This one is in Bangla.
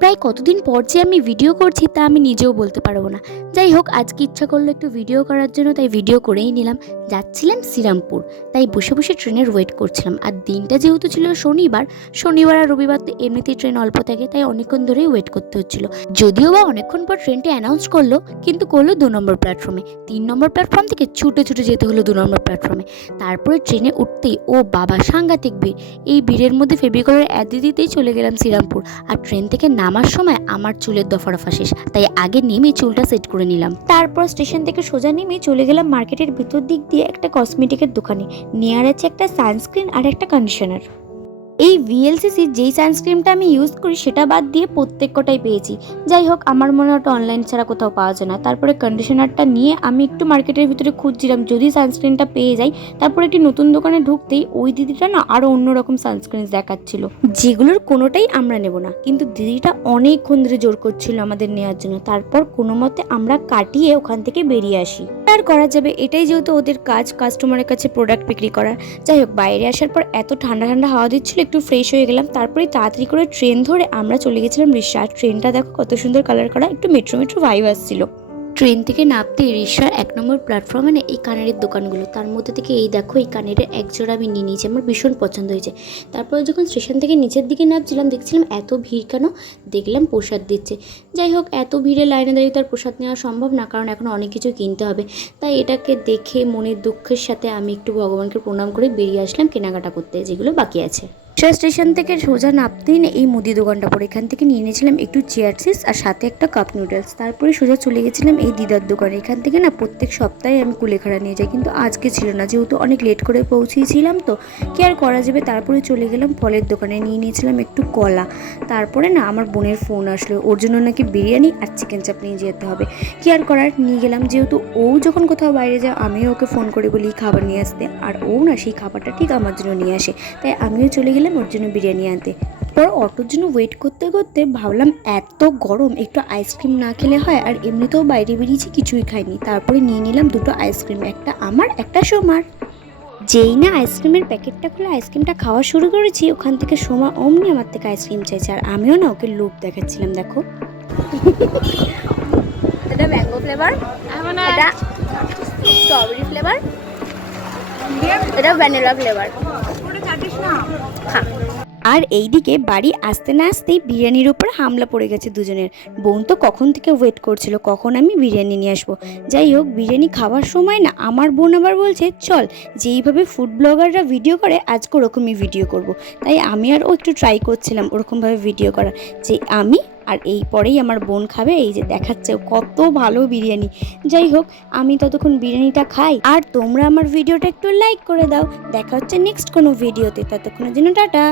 প্রায় কতদিন পর যে আমি ভিডিও করছি তা আমি নিজেও বলতে পারবো না। যাই হোক, আজকে ইচ্ছা করলো একটু ভিডিও করার জন্য, তাই ভিডিও করেই নিলাম। যাচ্ছিলাম শ্রীরামপুর, তাই বসে বসে ট্রেনের ওয়েট করছিলাম। আর দিনটা যেহেতু ছিল শনিবার, শনিবার আর রবিবার তো এমনিতেই ট্রেন অল্প থাকে, তাই অনেকক্ষণ ধরেই ওয়েট করতে হচ্ছিল। যদিও বা অনেকক্ষণ পর ট্রেনটি অ্যানাউন্স করলো, কিন্তু করলো 2 নম্বর প্ল্যাটফর্মে। 3 নম্বর প্ল্যাটফর্ম থেকে ছুটে ছুটে যেতে হলো 2 নম্বর প্ল্যাটফর্মে। তারপরে ট্রেনে উঠতেই ও বাবা, সাংঘাতিক ভিড়! এই ভিড়ের মধ্যে ফেভিকলের অ্যাড দিতেই চলে গেলাম শ্রীরামপুর। আর ট্রেন থেকে নামার সময় আমার চুলের দফারফা শেষ, তাই আগে নেমে চুলটা সেট করে নিলাম। তারপর স্টেশন থেকে সোজা নেমে চলে গেলাম মার্কেটের ভিতর দিক দিয়ে একটা কসমেটিকের দোকানে। নেয়ার আছে একটা সানস্ক্রিন আর একটা কন্ডিশনার। এই ভিএলসিসি যেই সানস্ক্রিনটা আমি ইউজ করি সেটা বাদ দিয়ে প্রত্যেক কটাই পেয়েছি। যাই হোক, আমার মনে হয় অনলাইন ছাড়া কোথাও পাওয়া যায় না। তারপরে কন্ডিশনারটা নিয়ে আমি একটু মার্কেটের ভিতরে খুঁজছিলাম যদি সানস্ক্রিনটা পেয়ে যাই। তারপরে একটি নতুন দোকানে ঢুকতেই ওই দিদিটা না আরও অন্যরকম সানস্ক্রিন দেখাচ্ছিল, যেগুলোর কোনোটাই আমরা নেব না, কিন্তু দিদিটা অনেকক্ষণ ধরে জোর করছিল আমাদের নেওয়ার জন্য। তারপর কোনো মতে আমরা কাটিয়ে ওখান থেকে বেরিয়ে আসি। আর করা যাবে, এটাই যেহেতু ওদের কাজ, কাস্টমারের কাছে প্রোডাক্ট বিক্রি করার। যাই হোক, বাইরে আসার পর এত ঠান্ডা ঠান্ডা হাওয়া দিচ্ছিল, একটু ফ্রেশ হয়ে গেলাম। তারপরে তাড়াতাড়ি করে ট্রেন ধরে আমরা চলে গেছিলাম রিক্সা। আর ট্রেনটা দেখো কত সুন্দর কালার করা, একটু মেট্রো মেট্রো ভাইব আসছিল। ট্রেন থেকে নামতে রিক্সার 1 নম্বর প্ল্যাটফর্মে না এই কানেরের দোকানগুলো, তার মধ্যে থেকে এই দেখো এই কানেরের একজোড়া আমি নিয়ে নিয়েছি, আমার ভীষণ পছন্দ হয়েছে। তারপরে যখন স্টেশন থেকে নিচের দিকে নামছিলাম দেখছিলাম এত ভিড় কেন, দেখলাম প্রসাদ দিচ্ছে। যাই হোক, এত ভিড়ে লাইনে দাঁড়িয়ে তার প্রসাদ নেওয়া সম্ভব না, কারণ এখন অনেক কিছু কিনতে হবে। তাই এটাকে দেখে মনের দুঃখের সাথে আমি একটু ভগবানকে প্রণাম করে বেরিয়ে আসলাম কেনাকাটা করতে, যেগুলো বাকি আছে। স্টেশন থেকে সোজা নামতেই না এই মুদি দোকানটা পড়ে, এখান থেকে নিয়ে নিয়েছিলাম একটু চেয়ার চিপস আর সাথে একটা কাপ নুডলস। তারপরে সোজা চলে গেছিলাম এই দিদার দোকানে। এখান থেকে না প্রত্যেক সপ্তাহে আমি কুলেখাড়া নিয়ে যাই, কিন্তু আজকে ছিল না, যেহেতু অনেক লেট করে পৌঁছেছিলাম তো কি আর করা যাবে। তারপরে চলে গেলাম ফলের দোকানে, নিয়ে নিয়েছিলাম একটু কলা। তারপরে না আমার বোনের ফোন আসলো, ওর জন্য নাকি বিরিয়ানি আর চিকেন চাপ নিয়ে যেতে হবে। কি আর করার, নিয়ে গেলাম। যেহেতু ও যখন কোথাও বাইরে যায় আমিও ওকে ফোন করে বলি খাবার নিয়ে আসতে, আর ও না সেই খাবারটা ঠিক আমার জন্য নিয়ে আসে। তাই আমিও চলে গেলাম ওর জন্য বিরিয়ানি আনতে। পর অটোর জন্য ওয়েট করতে করতে ভাবলাম এত গরম, একটু আইসক্রিম না খেলে হয়, আর এমনিতেও বাইরে বেরিয়েছি কিছুই খাইনি। তারপরে নিয়ে নিলাম 2টো আইসক্রিম, একটা আমার একটা সোমার। যেই না আইসক্রিমের প্যাকেটটা খুলে আইসক্রিমটা খাওয়া শুরু করেছি, ওখান থেকে সোমা অমনি আমার থেকে আইসক্রিম চাইছে, আর আমিও না ওকে লোভ দেখাচ্ছিলাম। দেখো, এটা ম্যাঙ্গো ফ্লেভার, এটা স্ট্রবেরি ফ্লেভার, এটা ভ্যানিলা ফ্লেভার। আর এইদিকে বাড়ি আসতে না আসতেই বিরিয়ানির উপর হামলা পড়ে গেছে দুজনের। বোন তো কখন থেকে ওয়েট করছিল কখন আমি বিরিয়ানি নিয়ে আসবো। যাই হোক, বিরিয়ানি খাওয়ার সময় না আমার বোন আবার বলছে চল, যেইভাবে ফুড ব্লগাররা ভিডিও করে আজকে ওরকমই ভিডিও করব। তাই আমি আর ও একটু ট্রাই করছিলাম ওরকমভাবে ভিডিও করার, যে আমি আর এই পরেই আমার বোন খাবে, এই যে দেখাচ্ছে কত ভালো বিরিয়ানি। যাই হোক, আমি ততক্ষণ বিরিয়ানিটা খাই, আর তোমরা আমার ভিডিওটা একটু লাইক করে দাও। দেখা হচ্ছে নেক্সট কোনো ভিডিওতে, ততক্ষণের জন্য টাটা।